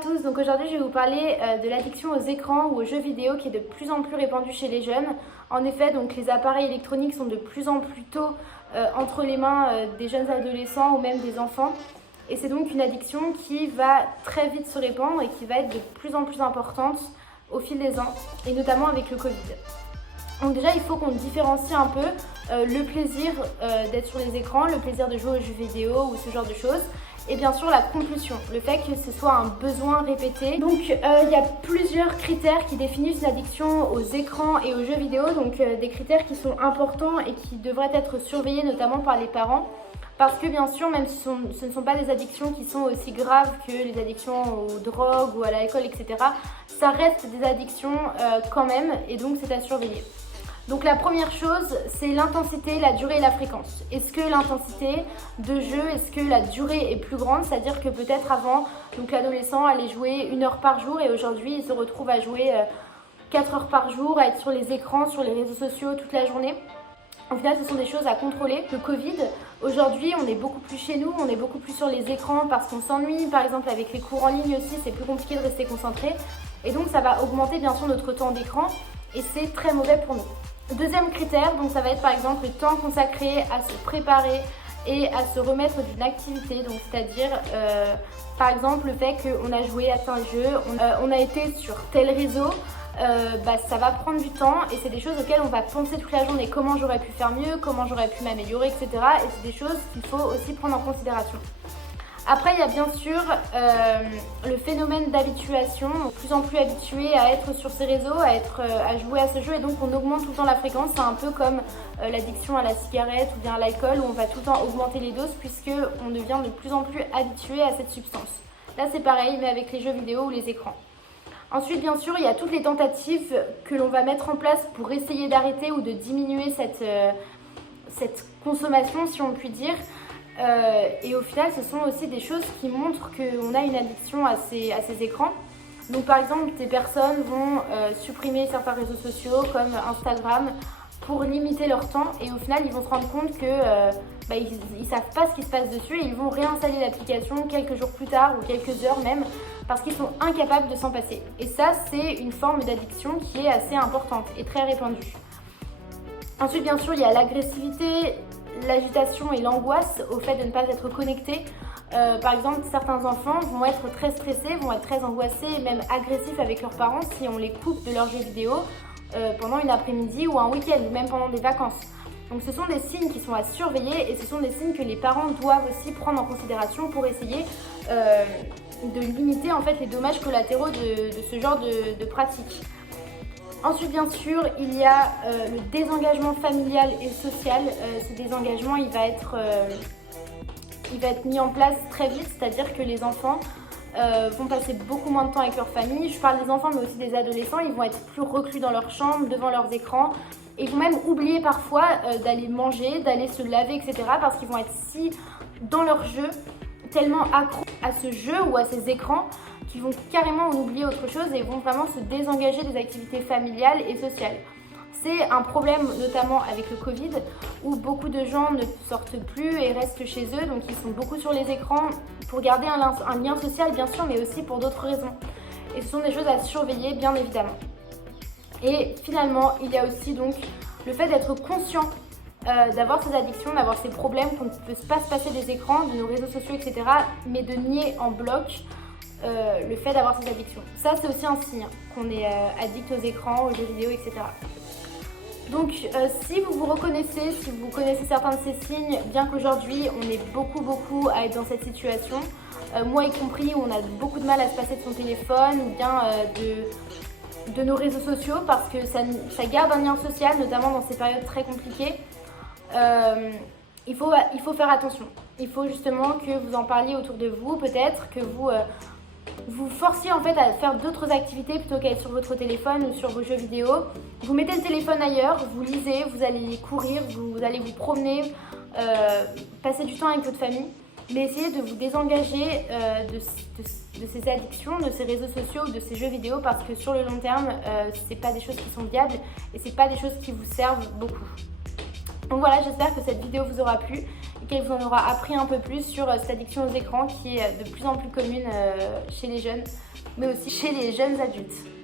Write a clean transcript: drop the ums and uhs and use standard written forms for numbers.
tous, donc aujourd'hui je vais vous parler de l'addiction aux écrans ou aux jeux vidéo qui est de plus en plus répandue chez les jeunes. En effet, donc les appareils électroniques sont de plus en plus tôt entre les mains des jeunes adolescents ou même des enfants. Et c'est donc une addiction qui va très vite se répandre et qui va être de plus en plus importante au fil des ans, et notamment avec le Covid. Donc déjà, il faut qu'on différencie un peu le plaisir d'être sur les écrans, le plaisir de jouer aux jeux vidéo ou ce genre de choses. Et bien sûr la compulsion, le fait que ce soit un besoin répété. Donc il y a plusieurs critères qui définissent l'addiction aux écrans et aux jeux vidéo, donc des critères qui sont importants et qui devraient être surveillés notamment par les parents. Parce que bien sûr, même si ce ne sont pas des addictions qui sont aussi graves que les addictions aux drogues ou à l'alcool, etc., ça reste des addictions quand même, et donc c'est à surveiller. Donc la première chose, c'est l'intensité, la durée et la fréquence. Est-ce que l'intensité de jeu, est-ce que la durée est plus grande? C'est-à-dire que peut-être avant, donc l'adolescent allait jouer 1 heure par jour et aujourd'hui il se retrouve à jouer 4 heures par jour, à être sur les écrans, sur les réseaux sociaux toute la journée. Au final, ce sont des choses à contrôler. Le Covid, aujourd'hui, on est beaucoup plus chez nous, on est beaucoup plus sur les écrans parce qu'on s'ennuie. Par exemple, avec les cours en ligne aussi, c'est plus compliqué de rester concentré. Et donc, ça va augmenter bien sûr notre temps d'écran et c'est très mauvais pour nous. Deuxième critère, donc ça va être par exemple le temps consacré à se préparer et à se remettre d'une activité. Donc c'est-à-dire par exemple le fait qu'on a joué à tel jeu, on a été sur tel réseau. Ça va prendre du temps et c'est des choses auxquelles on va penser toute la journée. Comment j'aurais pu faire mieux, comment j'aurais pu m'améliorer, etc. Et c'est des choses qu'il faut aussi prendre en considération. Après, il y a bien sûr le phénomène d'habituation, de plus en plus habitué à être sur ces réseaux, à jouer à ce jeu, et donc on augmente tout le temps la fréquence. C'est un peu comme l'addiction à la cigarette ou bien à l'alcool, où on va tout le temps augmenter les doses puisqu'on devient de plus en plus habitué à cette substance. Là c'est pareil, mais avec les jeux vidéo ou les écrans. Ensuite, bien sûr, il y a toutes les tentatives que l'on va mettre en place pour essayer d'arrêter ou de diminuer cette consommation, si on peut dire. Et au final, ce sont aussi des choses qui montrent qu'on a une addiction à ces écrans. Donc par exemple, des personnes vont supprimer certains réseaux sociaux comme Instagram pour limiter leur temps, et au final, ils vont se rendre compte que ils savent pas ce qui se passe dessus et ils vont réinstaller l'application quelques jours plus tard ou quelques heures même parce qu'ils sont incapables de s'en passer. Et ça, c'est une forme d'addiction qui est assez importante et très répandue. Ensuite, bien sûr, il y a l'agressivité, l'agitation et l'angoisse au fait de ne pas être connecté. Par exemple, certains enfants vont être très stressés, vont être très angoissés et même agressifs avec leurs parents si on les coupe de leurs jeux vidéo pendant une après-midi ou un week-end ou même pendant des vacances. Donc ce sont des signes qui sont à surveiller et ce sont des signes que les parents doivent aussi prendre en considération pour essayer de limiter en fait les dommages collatéraux de ce genre de pratique. Ensuite, bien sûr, il y a le désengagement familial et social. Ce désengagement, il va être mis en place très vite, c'est-à-dire que les enfants vont passer beaucoup moins de temps avec leur famille. Je parle des enfants, mais aussi des adolescents. Ils vont être plus reclus dans leur chambre, devant leurs écrans. Et ils vont même oublier parfois d'aller manger, d'aller se laver, etc. parce qu'ils vont être si dans leur jeu, tellement accros à ce jeu ou à ces écrans, qui vont carrément en oublier autre chose et vont vraiment se désengager des activités familiales et sociales. C'est un problème notamment avec le Covid où beaucoup de gens ne sortent plus et restent chez eux, donc ils sont beaucoup sur les écrans pour garder un lien social bien sûr, mais aussi pour d'autres raisons. Et ce sont des choses à surveiller bien évidemment. Et finalement, il y a aussi donc le fait d'être conscient d'avoir ces addictions, d'avoir ces problèmes, qu'on ne peut pas se passer des écrans, de nos réseaux sociaux, etc. mais de nier en bloc le fait d'avoir ces addictions. Ça, c'est aussi un signe qu'on est addict aux écrans, aux jeux vidéo, etc. Donc, si vous vous reconnaissez, si vous connaissez certains de ces signes, bien qu'aujourd'hui, on est beaucoup à être dans cette situation, moi y compris, où on a beaucoup de mal à se passer de son téléphone ou bien de nos réseaux sociaux parce que ça garde un lien social, notamment dans ces périodes très compliquées. Il faut faire attention. Il faut justement que vous en parliez autour de vous, peut-être que vous forciez en fait à faire d'autres activités plutôt qu'à être sur votre téléphone ou sur vos jeux vidéo. Vous mettez le téléphone ailleurs, vous lisez, vous allez courir, vous allez vous promener, passer du temps avec votre famille, mais essayez de vous désengager de ces addictions, de ces réseaux sociaux ou de ces jeux vidéo parce que sur le long terme, c'est pas des choses qui sont viables et c'est pas des choses qui vous servent beaucoup. Donc voilà, j'espère que cette vidéo vous aura plu et qu'elle vous en aura appris un peu plus sur cette addiction aux écrans qui est de plus en plus commune chez les jeunes, mais aussi chez les jeunes adultes.